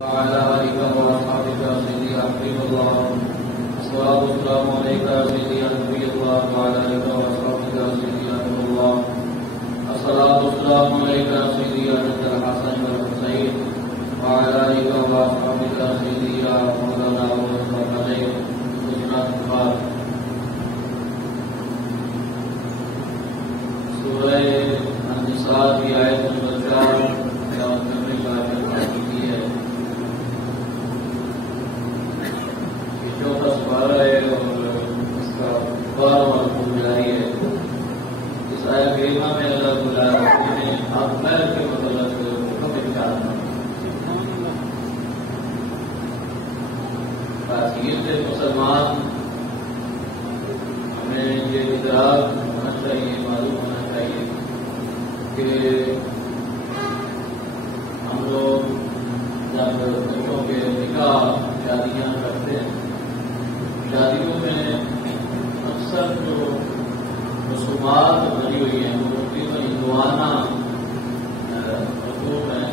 وعلى آلك وأصحابك سيدي حبيب الله الصلاة والسلام عليك سيدي نبي الله وعلى آلك وأصحابك سيدي نبي الله الصلاة والسلام عليك سيدي أنت الحسن والحسين وعلى آلك وأصحابك سيدي مولانا وصحبه عليه وسلم. سورہ النساء کی آیت نمبر 4 تلاوت کرنے کا کی ہے. یہ چوتھا سپارہ ہے اور اس کا 12واں رکوع جاری ہے. اس آیت کریمہ میں اللہ تعالیٰ نے آپ خیر کے متعلق حکم ارشاد فرمایا ہے. مسلمان ہمیں یہ ادراک ہونا چاہیے، معلوم ہونا چاہیے کہ ہم لوگ جب بچوں کے نکاح شادیاں کرتے ہیں، شادیوں میں اکثر جو رسومات بنی ہوئی ہیں وہ تقریباً ہندوانہ رسوم ہیں.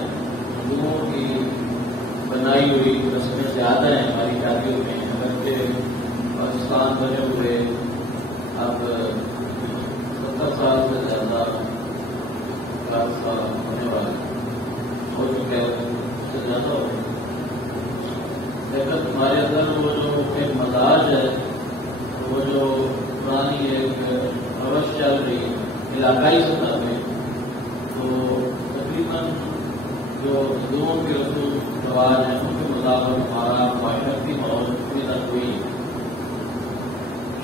ہندوؤں کی بنائی ہوئی رسمیں زیادہ ہیں ہماری شادیوں میں، اگرچہ پاکستان بنے ہوئے اب 70 سال سے زیادہ ہونے والے ہو چکے ہیں، اس سے زیادہ ہو گئے. لیکن ہمارے اندر وہ جو ایک مزاج ہے، وہ جو پرانی ایک روش چل رہی ہے علاقائی سطح پہ، تو تقریباً جو ہندوؤں کے رسوم رواج ہیں ان کے مطابق ہمارا معاشرتی ماحول پوری طرح ہوئی.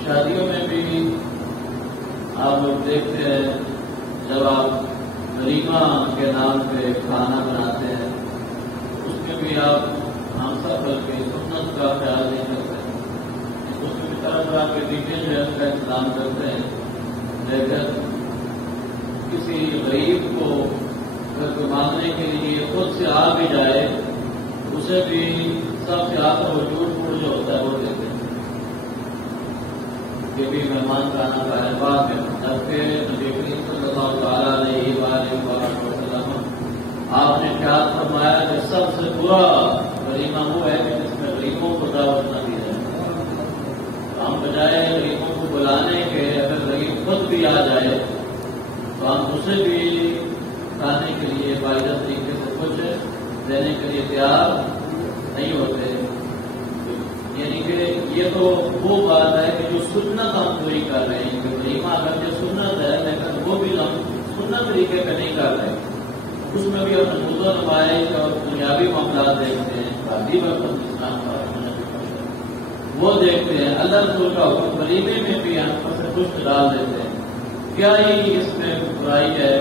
شادیوں میں بھی آپ لوگ دیکھتے ہیں جب آپ ولیمہ کے نام پہ کھانا بناتے ہیں اس میں بھی آپ ہم سب بلکہ سنت کا خیال نہیں کرتے ہیں. اس میں بھی طرح طرح کے ڈشیں جو ہے اس کا انتظام کرتے ہیں. لیکن کسی غریب کو اگر مانگنے کے لیے خود سے آ بھی جائے اسے بھی سب سے آخر وہ جھوٹ موٹ جو ہوتا ہے وہ دیتے ہیں کہ بھی مہمان کھانا کا احباب ہے. جبکہ نبی کریم صلی اللہ تعالیٰ علیہ وسلم آپ نے خیال فرمایا کہ سب سے برا ولیمہ وہ ہے کہ جس میں غریبوں کو دعوت نہ دی جائے. ہم بجائے غریبوں کو بلانے کے اگر غریب خود بھی آ جائے تو ہم اسے بھی کھانے کے لیے باعزت طریقے سے کچھ دینے کے لیے تیار نہیں ہوتے. یعنی کہ یہ تو وہ بات ہے کہ جو سنت ہم پوری کر رہے ہیں کہ ولیمہ اگر یہ سنت ہے لیکن وہ بھی ہم سنت طریقے کا نہیں کر رہے. اس میں بھی ہم نمود و نمائش اور دنیاوی معاملات دیکھتے ہیں، شادی برتن اسلام کا وہ دیکھتے ہیں. اللہ رسول کا حکم ولیمے میں بھی ہم سے کچھ ڈال دیتے ہیں. کیا ہی اس میں برائی ہے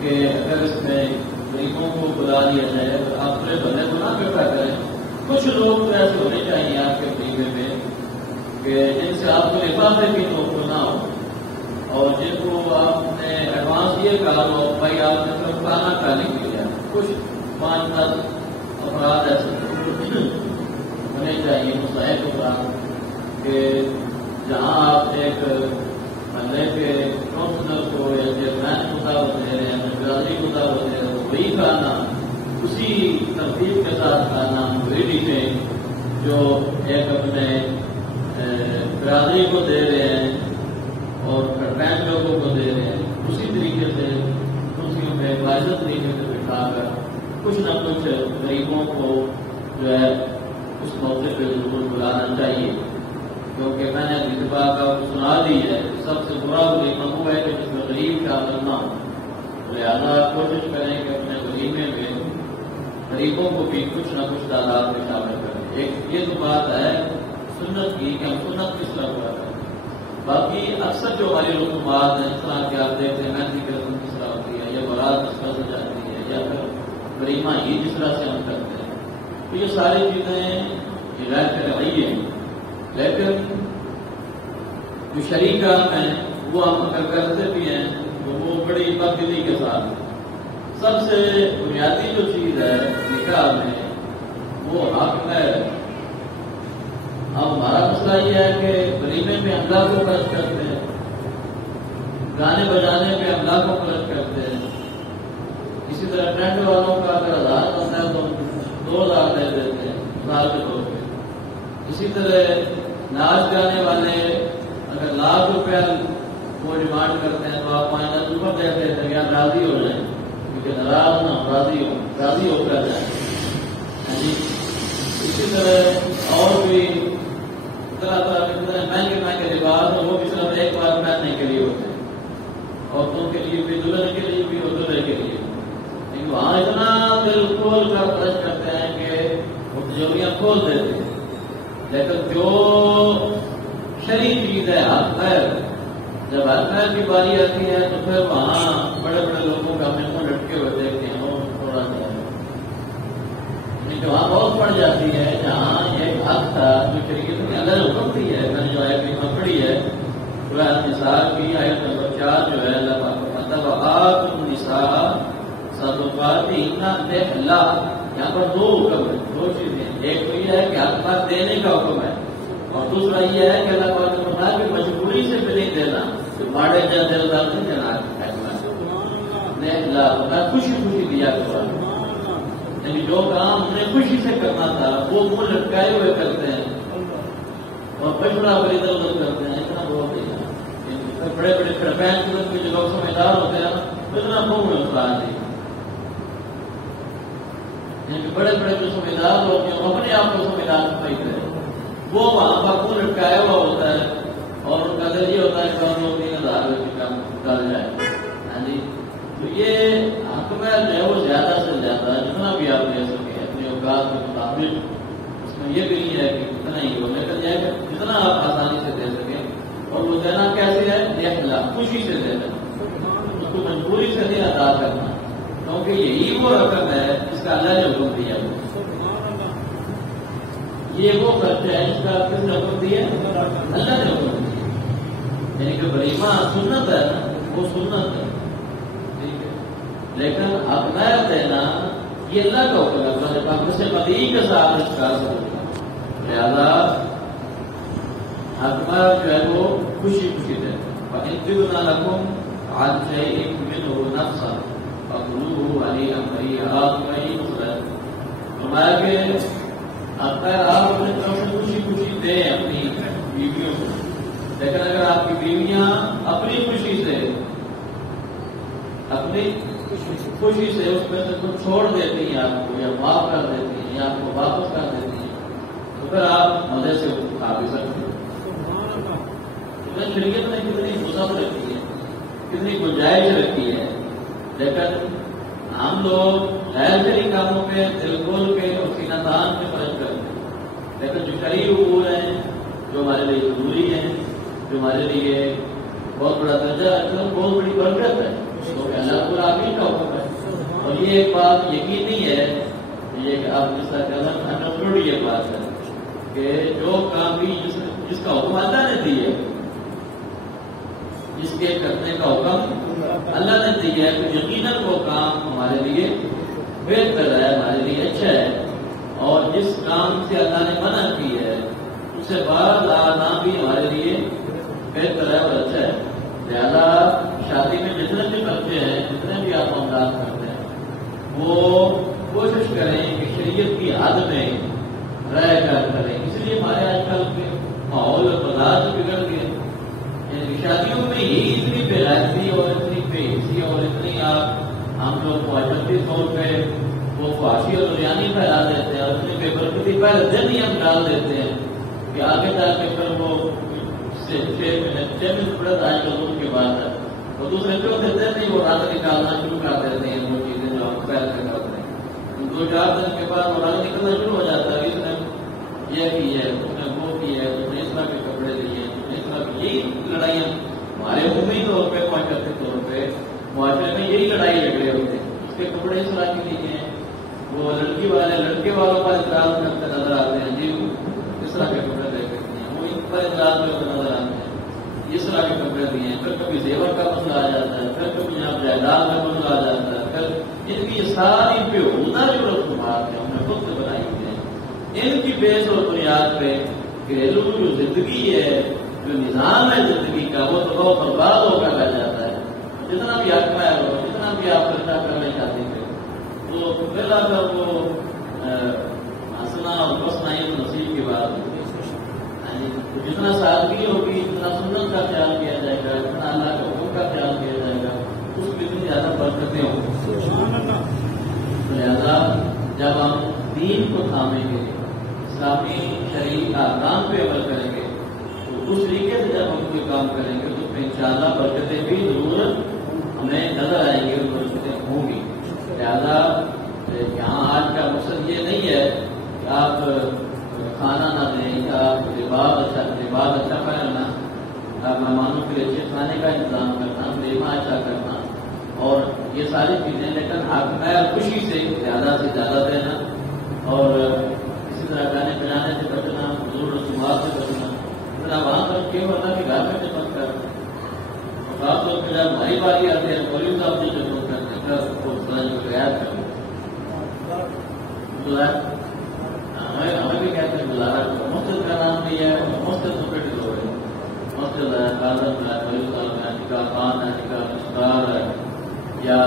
کہ اگر اس میں غریبوں کو بلا لیا جائے اور آپ پورے بندے کو نہ اکٹھا کریں. کچھ لوگ تو ایسے ہونے چاہیے آپ کے ولیمے میں کہ جن سے آپ کو لفافے بھی توقع نہ ہو اور جن کو آپ نے ایڈوانس یہ کہا ہو بھائی آپ نے صرف کھانا کھانے کے لیے کچھ 5-10 افراد ایسے ہونے چاہیے مسائل کے ساتھ کہ جہاں آپ ایک محلے کے کونسلر کو یا چیئرمین کو دعوت دے رہے ہیں، برادری کو دعوت دے رہے ہیں، وہی کھانا اسی ترتیب کے ساتھ کھانا وہی ڈشیں جو ایک اپنے برادری کو دے رہے ہیں اور فرینڈ لوگوں کو دے رہے ہیں اسی طریقے سے کرسیوں میں باعزت طریقے سے بٹھا کر کچھ نہ کچھ غریبوں کو جو ہے اس موقع پہ ضرور بلانا چاہیے. کیونکہ میں نے اتفاق کا سنا دی ہے سب سے برا ولیمہ وہ ہے کہ جس میں غریب شامل نہ ہو. لہٰذا کوشش کریں کہ اپنے ولیمے میں غریبوں کو بھی کچھ نہ کچھ تعداد میں شامل کریں. ایک یہ تو بات ہے سنت کی کہ ہم سنت کس طرح پورا کریں. باقی اکثر جو ہماری رسومات ہیں اس طرح کے آپ دیکھتے ہیں مہندی کی رسم کس طرح ہوتی ہے یا بارات کس طرح سے جاتی ہے یا پھر ولیمہ ہی جس طرح سے ہم کرتے ہیں، تو یہ ساری چیزیں ہدایت کر رہی ہیں. لیکن جو شریع کام ہیں وہ ہم اگر کرتے بھی ہیں تو وہ بڑی بددلی کے ساتھ. سب سے بنیادی جو چیز ہے نکاح میں وہ حق ہے. اب ہمارا مسئلہ یہ ہے کہ ولیمے میں ہم لاکھوں خرچ کرتے ہیں، گانے بجانے پہ ہم لاکھوں خرچ کرتے ہیں. اسی طرح ٹینٹ والوں کا اگر 1000 بنتا ہے تو 2000 دے دیتے ہیں مثال کے طور پہ. اسی طرح ناچ گانے والے اگر ₹1,00,000 وہ ڈیمانڈ کرتے ہیں تو آپ 5,000 اوپر دے دیتے ہیں یا راضی ہو جائیں کیونکہ ناراض نہ راضی ہو کر جائیں. اسی طرح اور بھی طرح طرح کے کتنے مہنگے لباس ہیں وہ بھی صرف ایک بار پہننے کے لیے ہوتے ہیں. عورتوں کے لیے بھی دلہن کے لیے بھی اور دلہے کے لیے. لیکن وہاں اتنا دل کھول کر خرچ کرتے ہیں کہ وہ تجوریاں کھول دیتے ہیں. لیکن جو شرعی چیز ہے ہاتھ پیر، جب ہاتھ پیر کی باری آتی ہے تو پھر وہاں بڑے بڑے لوگوں کا منہ لٹکے ہوئے دیکھتے ہیں وہ تھوڑا سا وہاں بہت پڑ جاتی ہے جہاں ایک حق تھا جو شریعت نے الگ حکم دی ہے. میں نے جو آیت کلمہ پڑھی ہے سورہ النساء کی آیت نمبر 4 جو ہے اللہ پاک فرماتا ہے وآتوا النساء صدقاتهن نحلۃ. یہاں پر دو حکم ہیں، دو چیزیں. ایک تو یہ ہے کہ حق پر دینے کا حکم ہے اور دوسرا یہ ہے کہ اللہ پاک نے فرمایا کہ مجبوری سے بھی نہیں دینا، ماڑے جا دلدار نہیں دینا. نحلۃ خوشی خوشی دیا کرو. یعنی جو کام انہیں خوشی سے کرنا تھا وہ منہ لٹکائے ہوئے کرتے ہیں اور پچھڑا پر ادھر ادھر کرتے ہیں. اتنا بہت ہی بڑے بڑے کرپین کے جو لوگ سمجھدار ہوتے ہیں اتنا منہ میں اترا نہیں. یعنی بڑے بڑے جو سمجھدار لوگ ہیں وہ اپنے آپ کو سمجھدار سمجھتے ہیں، وہ وہاں پر منہ لٹکایا ہوا ہوتا ہے اور ان کا دل یہ ہوتا ہے کہ ہم لوگ 3,000 روپے کا ڈال جائے. ہاں جی، تو یہ حق میں جو ہے وہ زیادہ سے زیادہ جتنا بھی آپ لے سکیں اپنے اوقات کے مطابق. اس میں یہ بھی نہیں ہے کہ کتنا ہی ہو، لیکن یہ ہے کہ جتنا آپ آسانی سے دے سکیں. اور وہ دینا کیسے ہے؟ نحلۃ خوشی سے دینا، اس کو مجبوری سے نہیں ادا کرنا، کیونکہ یہی وہ رقم ہے جس کا اللہ نے حکم دیا. یہ وہ خرچ ہے جس کا کس نے حکم دیا؟ اللہ نے حکم دیا. یعنی کہ ولیمہ سنت ہے نا، وہ سنت ہے لیکن اپنا دینا یہ اللہ کا حکم ہے. سے مدی کے ساتھ اس کا لہٰذا اکبر جو ہے وہ خوشی خوشی دے. فَإِنْ لَكُمْ عَنْ شَيْءٍ مِّنْهُ نَفْسًا فَكُلُوهُ هَنِيئًا مَرِيئًا. آپ کہیں مسئلہ فرمایا کہ اکبر آپ اپنے طرف سے خوشی خوشی دیں اپنی بیویوں کو، لیکن اگر آپ کی بیویاں اپنی خوشی سے اپنی خوشی سے اس میں سے کچھ چھوڑ دیتی ہیں آپ کو یا معاف کر دیتی ہیں یا آپ کو واپس کر دیتی ہیں تو پھر آپ مزے سے کھا بھی سکتے ہیں. شریعت نے کتنی وسعت رکھی ہے، کتنی گنجائش رکھی ہے. لیکن ہم لوگ غیر شرعی کاموں پہ دل کھول کے اور سینہ تان سے خرچ کرتے ہیں. لیکن جو شرعی امور ہیں جو ہمارے لیے ضروری ہیں، جو ہمارے لیے بہت بڑا درجہ ہے، بہت بڑی برکت ہے، کیونکہ اللہ پورا آمین کا حکم ہے. اور یہ ایک بات یقینی ہے، یہ کہ آپ جس طرح کہ یہ بات ہے کہ جو کام بھی جس کا حکم اللہ نے دی ہے، جس کے کرنے کا حکم اللہ نے دیا ہے، تو یقیناً وہ کام ہمارے لیے بہتر ہے، ہمارے لیے اچھا ہے. اور جس کام سے اللہ نے منع کی ہے اس سے باہر آنا بھی ہمارے لیے بہتر ہے اور اچھا ہے. لہٰذا شادی میں جتنے بھی بچے ہیں، جتنے بھی آپ امداد کرتے ہیں، وہ کوشش کریں کہ شریعت کی حد میں رہ کر کریں. اس لیے ہمارے آج کل کے ماحول بازار سے بگڑ گئے. شادیوں میں ہی اتنی بے غیرتی اور اتنی بے حسی اور اتنی آپ ہم لوگ معاشرتی طور پہ وہ فحاشی اور بریانی پھیلا دیتے ہیں اور اتنی بے برکتی پہلے دن ہی ہم ڈال دیتے ہیں کہ آگے جا کے پھر وہ 6 منٹ پڑے آج کل ان کے بعد ہے اور دوسرے چوتھے دن ہی وہ رنگ نکالنا شروع کر دیتے ہیں. وہ چیزیں جو ہم پہل سے کرتے ہیں 2-4 دن کے بعد وہ رنگ نکلنا شروع ہو جاتا ہے. اس نے یہ کی ہے، اس نے وہ کی ہے، اس نے اس طرح کے کپڑے دیے، اس طرح کی یہی لڑائیاں ہمارے عمومی طور پہ معاشرتی طور پہ معاشرے میں یہی لڑائی جھگڑے ہوتے ہیں. اس کے کپڑے اس طرح کے دیے ہیں، وہ لڑکی والے لڑکے والوں پر اعتراض کرتے نظر آتے ہیں، جی اس طرح کے کپڑے دے کرتے ہیں، وہ ان پر اعتراض کرتے نظر آتے ہیں، اس طرح کے کپڑے دیے ہیں. پھر کبھی زیور کا مسئلہ آ جاتا ہے، پھر کبھی یہاں جائیداد کا مسئلہ آ جاتا ہے. پھر ان کی ساری بےہودہ جو رسومات ہیں ہم نے خود سے بنائی ہوئی ہیں، ان کی بیس اور بنیاد پہ گھریلو جو زندگی ہے، جو نظام ہے زندگی کا، وہ تو بہت برباد ہو کر رہ جاتا ہے. جتنا بھی حکمہ ہو، جتنا بھی آپ خرچہ کرنا چاہتے تھے تو پھر اگر وہ بات ہوگی. جتنا سادگی ہوگی اتنا سنت کا خیال کیا جائے گا, اتنا اللہ کے حکم کا خیال کیا جائے گا, اس میں اتنی زیادہ برکتیں ہوں. لہذا جب ہم دین کو تھامیں گے, اسلامی شرعی احکام پہ عمل کریں گے, تو اس طریقے سے جب ہم کوئی کام کریں گے تو انشاءاللہ برکتیں بھی ضرور ہمیں نظر آئیں گی اور برکتیں ہوں گی. لہذا یہاں آج کا مقصد یہ نہیں ہے کہ آپ کھانا نہ دیں یا آپ لباس اچھا پہننا, مہمانوں کے لیے اچھے کھانے کا انتظام کرنا, خیمہ اچھا کرنا اور یہ ساری چیزیں, لیکن حق میں خوشی سے زیادہ دینا اور اسی طرح گانے بجانے سے بچنا, حضور رسومات سے بچنا. اتنا وہاں تک کیوں ہوتا کہ گھر میں خدمت کر, اور خاص طور پہ جب ہماری باری آتی ہے مولوی صاحب سے خدمت کرتے ہیں کو رعایت کرو. ہمیں بھی کہتے ہیں گزارا کرو. مسجد کا نام نہیں ہے, مسجد تو بیٹھ لو ہے, مسجد ہے, کاظم ہے, مولوی صاحب ہے, نکاح خان ہے, نکاح مشتار ہے یا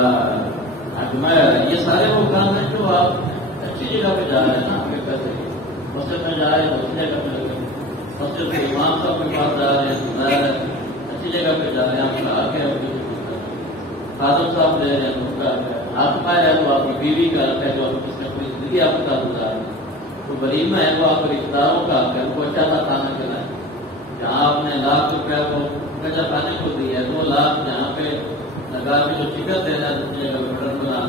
حکمیر ہے, یہ سارے وہ کام ہیں جو آپ اچھی جگہ پہ جا رہے ہیں نا. ہمیں کہتے ہیں مسجد میں جا رہے ہیں اچھی جگہ پہ لگے, مسجد کے امام صاحب کے پاس جا رہے ہیں اچھی جگہ پہ جا رہے ہیں, آپ کا حق ہے. کاظم صاحب دے رہے ہیں تو اس کا حکمیر ہے تو آپ کی بیوی کا حق ہے جو اس نے پوری زندگی آپ کے ساتھ گزار ہے. تو ولیمہ ہے وہ آپ کے رشتے داروں کا حق ہے, ان کو اچھا سا کھانا کھلائے. جہاں آپ نے لاکھ روپیہ کو کچا کھانے کو دی ہے, 2 لاکھ جہاں پہ لگا کے جو چکن دینا ہے دوسری جگہ پہ مٹن بنا